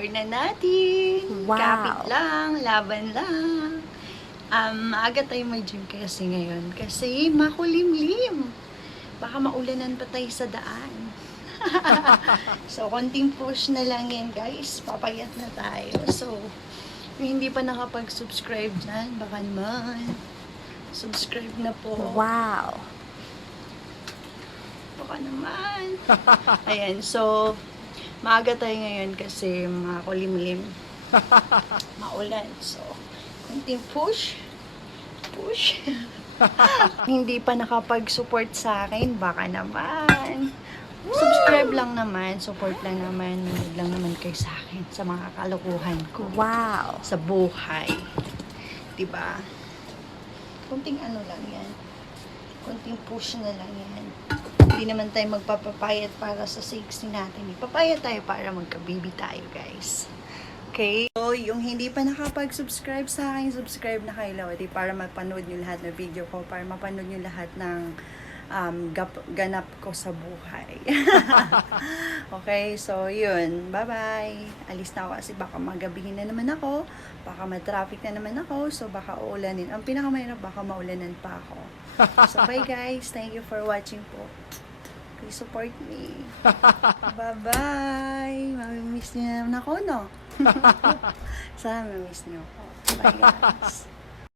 Score na natin. Wow. Kapit lang, laban lang. Maaga tayo mag-gym kasi ngayon. Kasi makulimlim. Baka maulanan pa tayo sa daan. So, konting push na lang yan, guys. Papayat na tayo. So, kung hindi pa nakapag-subscribe dyan, baka naman. Subscribe na po. Wow. Baka naman. Ayan, so, maaga tayo ngayon kasi makulimlim. Maulan. So, konting push. Push. Hindi pa nakapag-support sa akin, baka naman. Subscribe lang naman, support lang naman, manood lang naman kayo sa akin sa mga kalokohan ko. Wow. Sa buhay. 'Di ba? Konting ano lang 'yan. Konting push na lang 'yan. Hindi naman tayo magpapapayat para sa sakes natin. Ipapayat tayo para magka-baby tayo, guys. Okay? So, yung hindi pa nakapag-subscribe sa akin, subscribe na kayo lawati para mapanood nyo lahat ng video ko, para mapanood nyo lahat ng ganap ko sa buhay. Okay? So, yun. Bye-bye. Alis na ako kasi baka magabihin na naman ako. Baka ma-traffic na naman ako. So, baka uulanin. Ang pinakamahirap, baka maulanan pa ako. So, bye guys. Thank you for watching po. Please support me. Bye-bye. Mamimiss niyo naman ako, no? Sana mamimiss niyo ako. Bye guys.